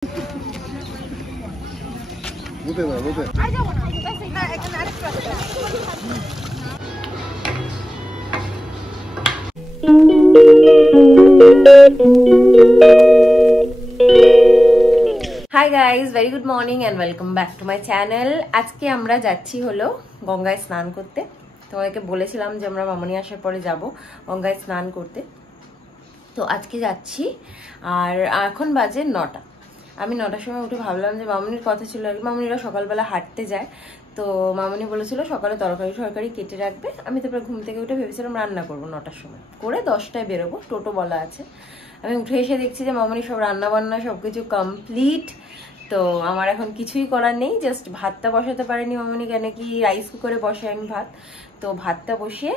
Hi guys, very good morning and welcome back to my channel. আজকে আমরা যাচ্ছি হলো গঙ্গায় স্নান করতে। তোমাদেরকে বলেছিলাম যে আমরা মামনি আসার পরে যাব গঙ্গায় স্নান করতে, তো আজকে যাচ্ছি। আর এখন বাজে 9টা। আমি 9টার সময় উঠে ভাবলাম যে মামনির কথা ছিল আর কি, মামনিরা সকালবেলা হাঁটতে যায়, তো মামনি বলেছিল সকালে তরকারি কেটে রাখবে। আমি তারপরে ঘুম থেকে উঠে ভেবেছিলাম রান্না করবো 9টার সময় করে 10টায় বেরোবো, টোটো বলা আছে। আমি উঠে এসে দেখছি যে মামনি সব রান্না বান্না সবকিছু কমপ্লিট। তো আমার এখন কিছুই করার নেই, জাস্ট ভাতটা বসাতে পারিনি মামনি, কেন কি রাইস কুকারে বসে আমি ভাত, তো ভাতটা বসিয়ে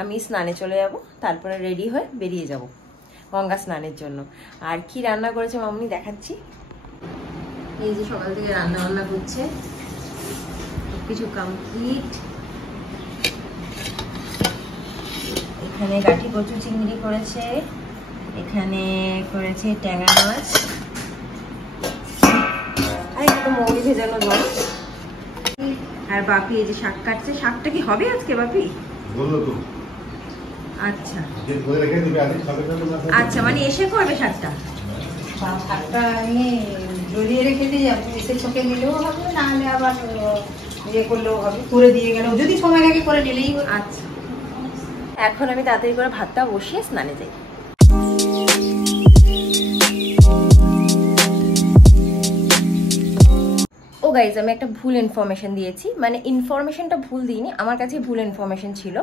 আমি স্নানে চলে যাব, তারপরে রেডি হয়ে বেরিয়ে যাব গঙ্গা স্নানের জন্য। আর কি রান্না করেছে মামনি দেখাচ্ছি। এই যে সকাল থেকে রান্না বান্না করছে, কিছু কমপ্লিট। এখানে গাঠি কচু চিংড়ি করেছে, এখানে করেছে ট্যাংরা মাছ, আর একটু মৌরি ভেজানো জল। আর বাপি এই যে শাক কাটছে। শাকটা কি হবে আজকে বাপি? আচ্ছা আচ্ছা, মানে এসে করবে শাকটা? শাকটা আমি জড়িয়ে রেখে দিয়ে যাবো, এসে চোখে নিলেও হবে, না হলে আবার ইয়ে করলেও হবে, করে দিয়ে গেলেও যদি সময় লাগে করে নিলেই হবে। আচ্ছা, এখন আমি তাড়াতাড়ি করে ভাতটা বসিয়ে স্নানে যাই। ও গাইজ, আমি একটা ভুল ইনফরমেশন দিয়েছি, মানে ইনফরমেশনটা ভুল দিইনি, আমার কাছে ভুল ইনফরমেশন ছিল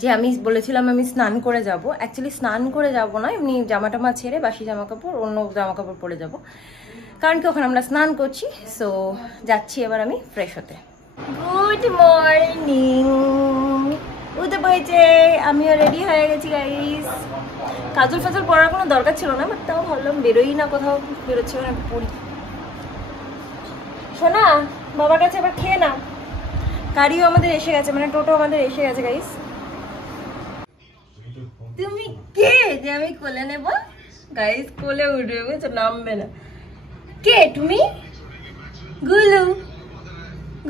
যে আমি বলেছিলাম আমি স্নান করে যাব। অ্যাকচুয়ালি স্নান করে যাব না, এমনি জামা টামা ছেড়ে বাসি জামা কাপড় অন্য জামা কাপড় পরে যাব, কারণ কি ওখানে আমরা স্নান করছি। সো যাচ্ছি এবার আমি ফ্রেশ হতে। গুড মর্নিং, উঠে পড়েছে, আমিও রেডি হয়ে গেছি গাইজ। কাজল ফাজল পরার কোনো দরকার ছিল না, বাট তাও ভাবলাম বেরোই না, কোথাও বেরোচ্ছি না, পড়ি। শোনা, বাবার কাছে এবার খেয়ে নাও। গাড়িও আমাদের এসে গেছে, মানে টোটো আমাদের এসে গেছে গাইস। তুমি কে যে আমি কোলে নেব? গাইস কোলে উঠবে, বুঝছো, নামবে না। কে তুমি? গুলু,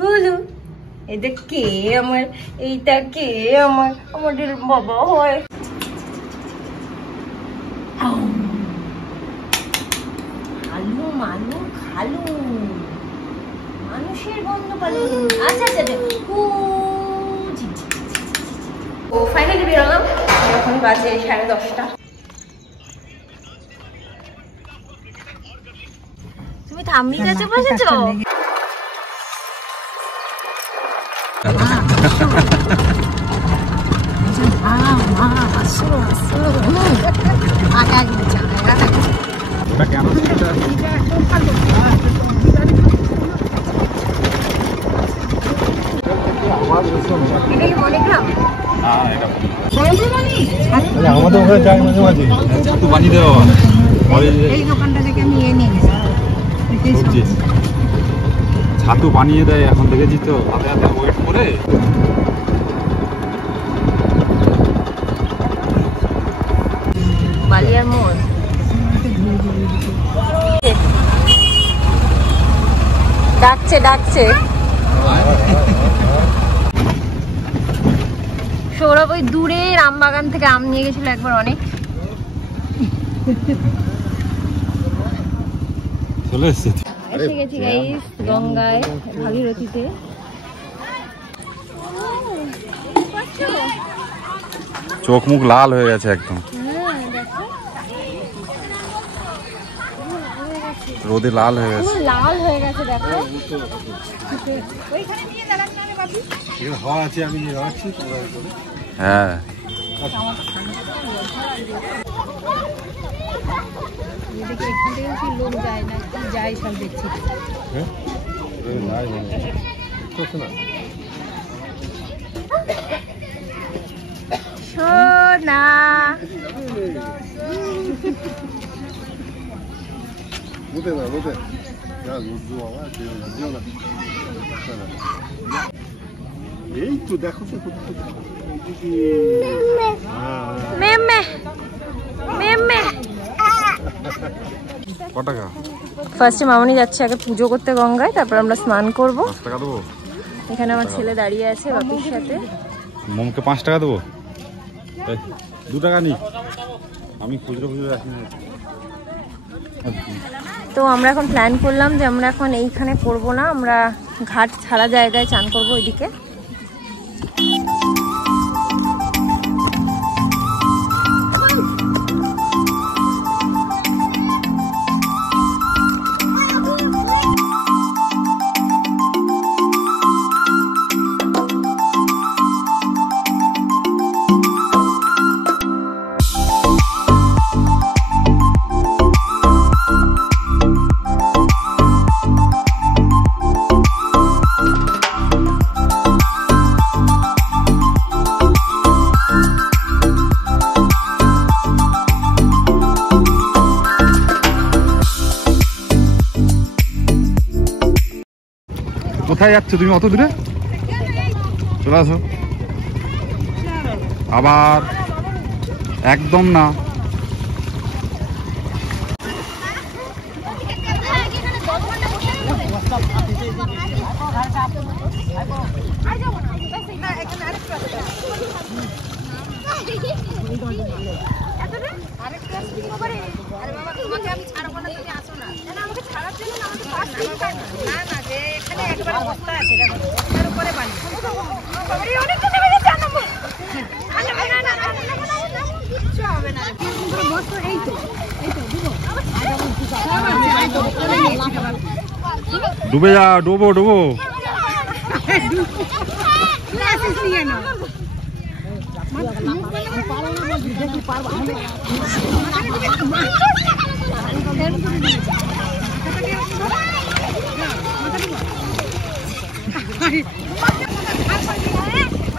গুলু। এটা কে আমার? এইটা কে আমার? আমাদের বাবা হয়। খালু মানু খালু, মানুষের গন্ধ পালু। আচ্ছা আচ্ছা, ও ফাইনালি বেরোলাম। এখন বাজে 10:30। তুমি ঠাম্মির কাছে বসেছো? আমাদের ওখানে যাই মাঝে মাঝে ছাতু বানিয়ে দেওয়া এই দোকানটা থেকে আমি নিয়ে নিয়েছি, ছাতু বানিয়ে দেয় এখন দেখেছি তো, হাতে হাতে ওয়েট করে। বালিয়ার মোড় ডাকছে ডাকছে। সৌরভ ওই দূরে আমবাগান থেকে আম নিয়ে গেছিল একবার, অনেক। চলে এসে গেছি গাইস গঙ্গায়, ভাগীরথীতে। চোখ মুখ লাল হয়ে গেছে একদম, রোদে লাল হয়ে গেছে, লাল হয়ে গেছে দেখো। হাওয়া আছে, আমি যাচ্ছি। হ্যাঁ, লোক যায় না, যাই সব দেখছি। সোনা এই তো দেখো তো মেমে মেমে কত টাকা? ফার্স্টে মামনি যাচ্ছে আগে পুজো করতে গঙ্গায়, তারপর আমরা স্নান করব। 5 টাকা দেবো? এখানে আমার ছেলে দাঁড়িয়ে আছে বাপির সাথে। মোমকে 5 টাকা দেবো? 2 টাকা নি, আমি খুচরো রাখি না। তো আমরা এখন প্ল্যান করলাম যে আমরা এখন এইখানে করব না, আমরা ঘাট ছাড়া জায়গায় চান করব ওইদিকে। কোথায় যাচ্ছ তুমি অত দূরে? চলে আসো। আবার একদম না। ডুবে যা, ডুবো ডুবো।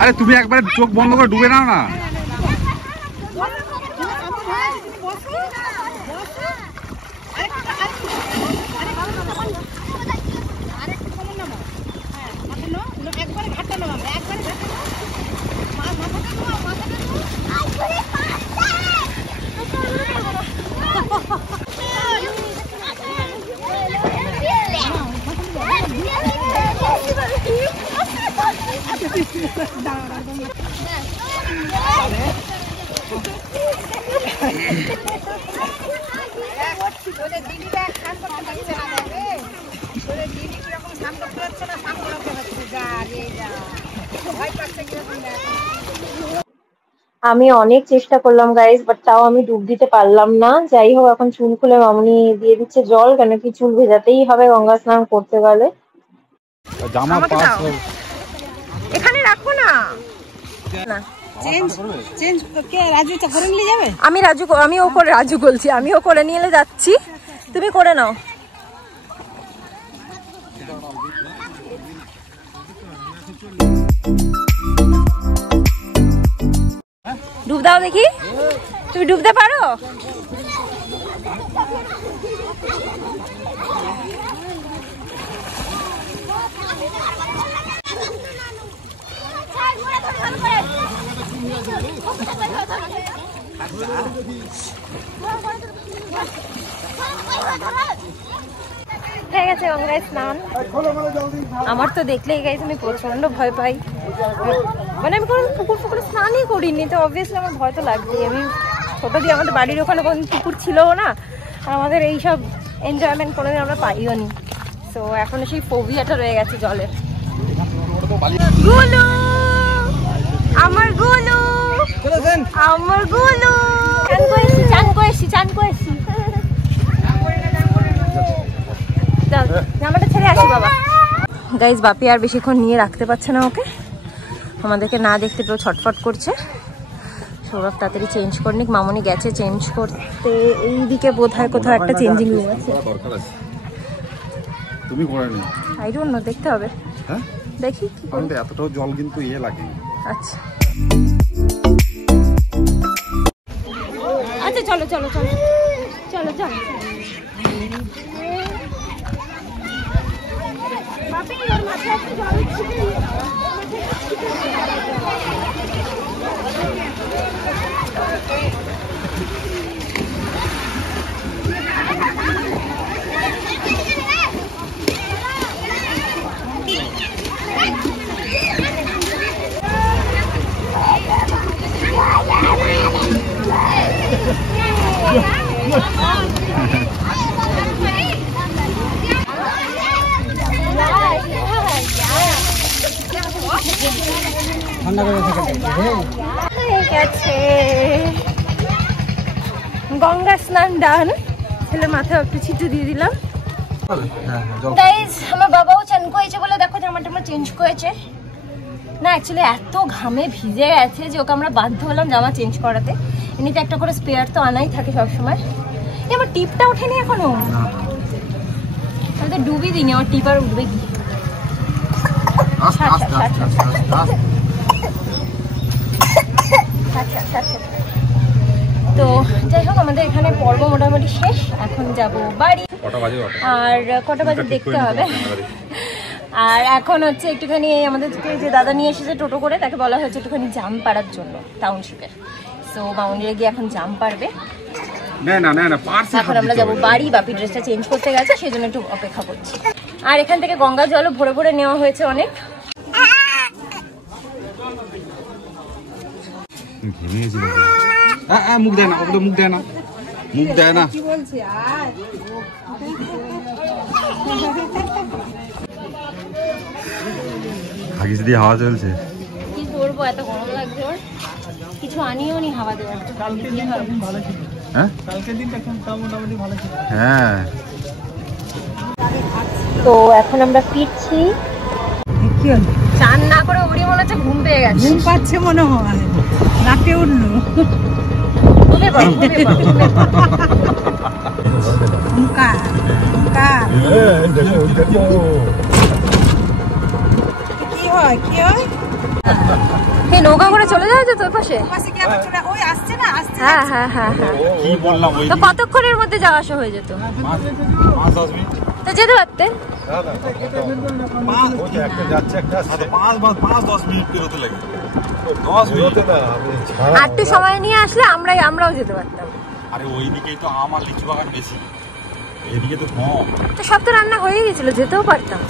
আরে তুমি একবার চোখ বন্ধ করে ডুবে নাও না। আমি অনেক চেষ্টা করলাম গাইস, বাট তাও আমি ডুব দিতে পারলাম না। যাই হোক, এখন চুল খুলে মামনি দিয়ে দিচ্ছে জল, কেন কি চুল ভেজাতেই হবে গঙ্গা স্নান করতে গেলে। জামা পাস এখানে রাখো না। আমি ও করে রাজু বলছি, আমি ও করে নিয়ে যাচ্ছি, তুমি করে নাও। ডুব দাও দেখি, তুমি ডুবতে পারো? হয়ে গেছে গঙ্গায় স্নান। আমার তো দেখলেই গাইস আমি প্রচন্ড ভয় পাই, মানে আমি কোনো পুকুরে স্নানই করিনি, তো অবভিয়াসলি আমার ভয় তো লাগবেই। আমি ছোট দিয়ে আমাদের বাড়ির ওখানে কোনো পুকুর ছিলও না, আর আমাদের এইসব এনজয়মেন্ট কোনোদিন আমরা পাইও নি। তো এখনো সেই ফোবিয়াটা রয়ে গেছে জলের। গুলু, আমার গুলু, আমার গুলু, চান করেছি। জামাটা ছেড়ে আসি বাবা। গাইজ বাপি আর বেশিক্ষণ নিয়ে রাখতে পারছে না ওকে, আমাদেরকে না দেখতে পেয়েও ছটফট করছে। সৌরভ তাড়াতাড়ি চেঞ্জ করে নিক, মামনি গেছে চেঞ্জ করতে। এইদিকে বোধহয় কোথাও একটা চেঞ্জিং রুম আছে। তুমি করে নি? আই ডোন্ট নো, দেখতে হবে। হ্যাঁ দেখি কি করব। এতটাও জল কিন্তু লাগে। আচ্ছা আচ্ছা, চলো চলো চলো চলো চলো। বাপি ওর মাথায় একটু জল ছিটিয়ে দিও। হয়ে গেছে গঙ্গা স্নান ডান। ছেলের মাথায় একটু ছিটে দিয়ে দিলাম। গাইস আমার বাবাও চান করেছে বলে দেখো জামাটা চেঞ্জ করেছে না। অ্যাকচুয়ালি এত ঘামে ভিজে গেছে যে ওকে আমরা বাধ্য হলাম জামা চেঞ্জ করাতে। এমনিতে একটা করে স্পেয়ার তো আনাই থাকে সবসময়। আমার টিপটা ওঠেনি এখনো, আমি তো ডুবি দিইনি। আমার টিপ আর উঠবে কি? তো যাই হোক আমাদের এখানে পর্ব মোটামুটি শেষ। এখন যাব বাড়ি। আর কটা বাজে দেখতে হবে। আর এখন হচ্ছে একটুখানি আমাদেরকে যে দাদা নিয়ে এসেছে টোটো করে, তাকে বলা হয়েছে একটুখানি জাম পাড়ার জন্য টাউনশিপের। সো মাউন্ডে গিয়ে এখন জাম পারবে। এখন আমরা যাবো বাড়ি। বাপি ড্রেসটা চেঞ্জ করতে গেছে, সেই জন্য একটু অপেক্ষা করছি। আর এখান থেকে গঙ্গা জলও ভরে ভরে নেওয়া হয়েছে অনেক। মুখ দেয় না, মুখ দেয় না, মুখ দেয় না। হাগিস দিয়ে হাওয়া চলছে। কি করবো, এত গরম লাগছে। ওর কিছু আনিও নি হাওয়া দেওয়ার। হ্যাঁ তো এখন আমরা ফিরছি। চান না করে ওরই মনে হচ্ছে ঘুম পেয়ে গেছে। ঘুম পাচ্ছে মনে হয়, রাতে উঠলো। কি হয় কি হয়? নৌকা করে চলে যায় তো তোর পাশে? ওই আসছে না, আসছে। হ্যাঁ হ্যাঁ হ্যাঁ হ্যাঁ। কি বললাম, তো কতক্ষণের মধ্যে যাওয়া আসা হয়ে যেত? 5-10 মিনিট। তো যেতে পারতে। 5-10 মিনিট বেরোতে লাগে। 10 মিনিট আটটু সময় নিয়ে আসলে আমরাও যেতে পারতাম। আরে ওইদিকেই তো আমার লিচু বাগান বেশি, এদিকে তো কম। তো সব তো রান্না হয়ে গেছিল, যেতেও পারতাম।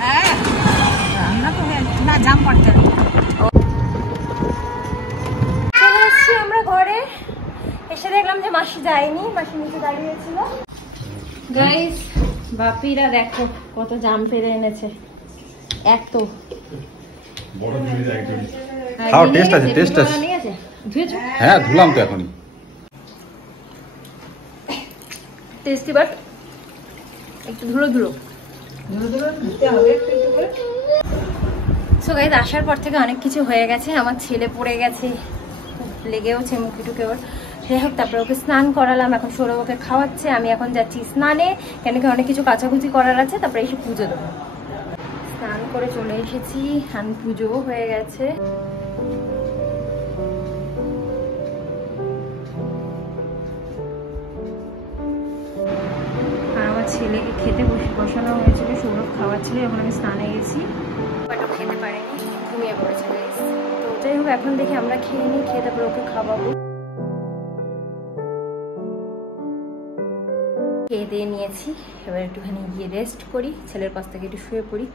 হ্যাঁ রান্না তো হয়ে না, জাম পাড়তে হবে। চলে এসেছি আমরা ঘরে। এসে দেখলাম যে মাসি যায়নি, মাসি নিচে দাঁড়িয়েছিল। গাইস বাপিরা দেখো কত জাম পেরে এনেছে। এত বড় নিয়ে যায় একদম। খাও, টেস্ট আছে, টেস্ট আছে। ধুয়েছো? হ্যাঁ ধুলাম তো এখনই। টেস্টি বাট একটু ধুলো ধুলো। সো গাইস আসার পর থেকে অনেক কিছু হয়ে গেছে। আমার ছেলে পড়ে গেছে, লেগেওছে মুখে টুকে ওর। যাই হোক তারপরে ওকে স্নান করালাম। এখন সৌরভ ওকে খাওয়াচ্ছে। আমি এখন যাচ্ছি স্নানে, কেন কি অনেক কিছু কাচাকুচি করার আছে। তারপরে এসে পুজো দেবো। স্নান করে চলে এসেছি, আমি পুজোও হয়ে গেছে। আর আমার ছেলেকে খেতে বসানো হয়েছিল, সৌরভ খাওয়াচ্ছিল। এখন আমি স্নানে গেছি, বাট ও খেতে পারেনি, ঘুমিয়ে পড়েছে। তো যাই হোক এখন দেখি আমরা খেয়ে নিই, খেয়ে তারপরে ওকে খাওয়াবো। খেয়ে দিয়ে নিয়েছি, এবার একটুখানি গিয়ে রেস্ট করি, ছেলের পাশ থেকে একটু শুয়ে পড়ি।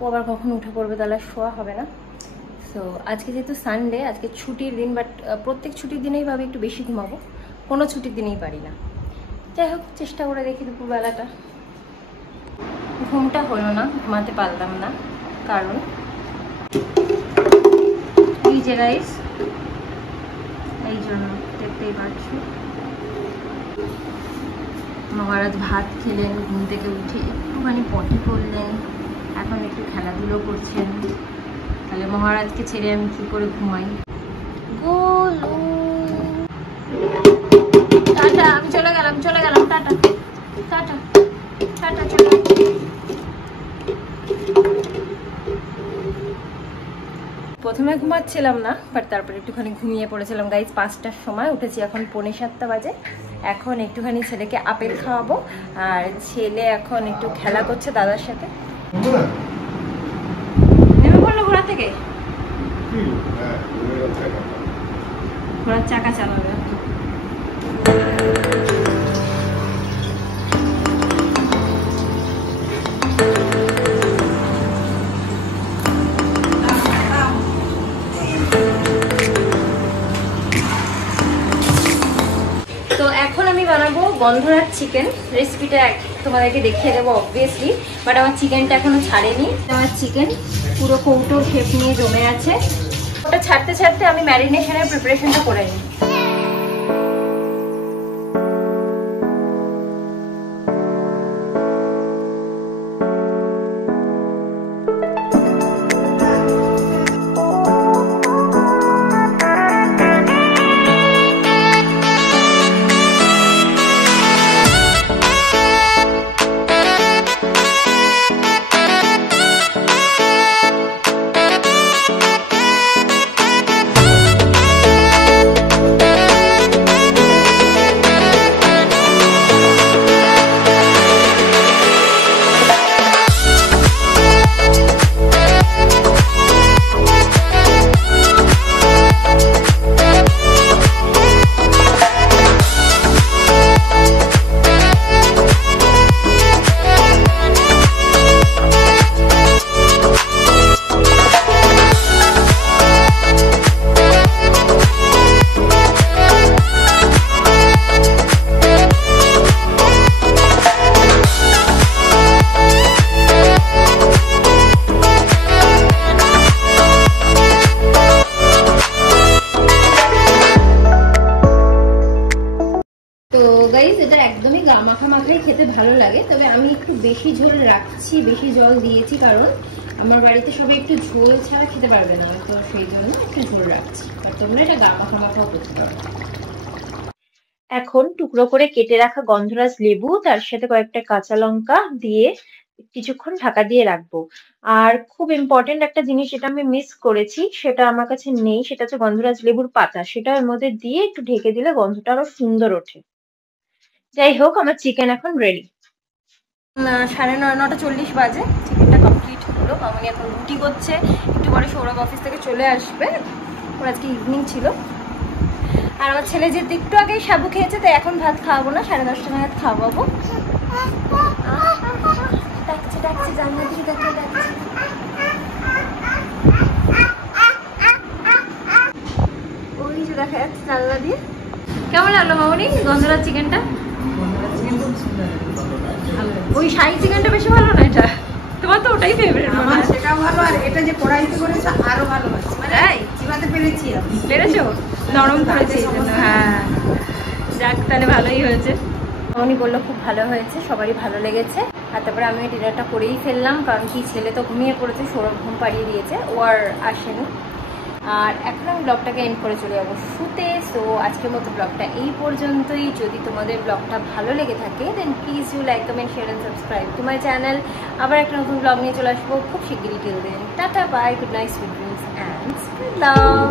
ও আবার কখন উঠে পড়বে, তাহলে শোয়া হবে না। সো আজকে যেহেতু সানডে, আজকে ছুটির দিন, বাট প্রত্যেক ছুটির দিনেই ভাবে একটু বেশি ঘুমাবো, কোনো ছুটির দিনেই পারি না। যাই হোক চেষ্টা করে দেখি দুপুরবেলাটা। ঘুমটা হলো না, ঘুমাতে পারলাম না, কারণ এই যে গাইস এই জন্য দেখতেই পাচ্ছ। মহারাজ ভাত খেলেন, ঘুম থেকে উঠে একটুখানি পটি করলেন, এখন একটু খেলাধুলো করছেন। তাহলে মহারাজকে ছেড়ে আমি কি করে ঘুমাই? টাটা, আমি চলে গেলাম টাটা টাটা টাটা, চলে। প্রথমে ঘুমাচ্ছিলাম না, বাট তারপরে একটুখানি ঘুমিয়ে পড়েছিলাম গাইজ। 5টার সময় উঠেছি, এখন 6:45 বাজে। এখন একটুখানি ছেলেকে আপেল খাওয়াবো, আর ছেলে এখন একটু খেলা করছে দাদার সাথে। নেমে পড়লো ঘোড়া থেকে, ঘোড়ার চাকা চালাবে। তো এখন আমি বানাবো গন্ধরাজ চিকেন। রেসিপিটা তোমাদেরকে দেখিয়ে দেবো অবভিয়াসলি, বাট আমার চিকেনটা এখনো ছাড়েনি। আমার চিকেন পুরো কৌটো শেপ নিয়ে জমে আছে। ওটা ছাড়তে ছাড়তে আমি ম্যারিনেশনের প্রিপারেশনটা করে নিই। গাইস এটা একদমই মাখা মাখাই খেতে ভালো লাগে, তবে আমি একটু বেশি ঝোল রাখছি, বেশি জল দিয়েছি, কারণ আমার বাড়িতে সবাই একটু ঝোল ছাড়া খেতে পারবে না, তো সেই জন্য একটু ঝোল রাখছি। আর তোমরা এটা মাখা মাখাও করতে পারো। এখন টুকরো করে কেটে রাখা গন্ধরাজ লেবু, তার সাথে কয়েকটা কাঁচা লঙ্কা দিয়ে কিছুক্ষণ ঢাকা দিয়ে রাখবো। আর খুব ইম্পর্টেন্ট একটা জিনিস যেটা আমি মিস করেছি, সেটা আমার কাছে নেই, সেটা হচ্ছে গন্ধরাজ লেবুর পাতা। সেটা এর মধ্যে দিয়ে একটু ঢেকে দিলে গন্ধটা আরো সুন্দর ওঠে। যাই হোক, আমার চিকেন এখন রেডি। 9:40 বাজে, চিকেনটা কমপ্লিট হলো। মামনি এখন রুটি করছে, একটু পরে সৌরভ অফিস থেকে চলে আসবে, ওর আজকে ইভিনিং ছিল। আর আমার ছেলে যেহেতু একটু আগেই সাবু খেয়েছে, তাই এখন ভাত খাওয়াবো না, 10:30 নাগাদ খাওয়াবো। ডাকছে ডাকছে, জানলা দিয়ে ডাকছে ডাকছে। ওই যে দেখা যাচ্ছে জানলা দিয়ে। কেমন লাগলো মামনি গন্ধরাজ চিকেনটা? ওই শাহী চিকেনটা বেশি ভালো না, এটা তোমার তো ওটাই ফেভারিট। আমার সেটাও ভালো, আর এটা যে কড়াইতে করেছো আরো ভালো হচ্ছে, মানে চিবাতে পেরেছি। পেরেছো? নরম করেছি। হ্যাঁ, যাক তাহলে ভালোই হয়েছে। উনি বললো খুব ভালো হয়েছে, সবারই ভালো লেগেছে। আর তারপরে আমি ডিনারটা করেই ফেললাম, কারণ কি ছেলে তো ঘুমিয়ে পড়েছে, সৌরভ ঘুম পাড়িয়ে দিয়েছে, ও আর আসেনি। আর এখন আমি ব্লগটাকে এন্ড করে চলে যাবো শুতে। সো আজকের মতো ব্লগটা এই পর্যন্তই। যদি তোমাদের ব্লগটা ভালো লেগে থাকে, then please you like, comment, share and subscribe to my channel. আবার একটা নতুন ব্লগ নিয়ে চলে আসবো খুব শিগগিরই। Till then tata, bye, good night, sweet dreams and love.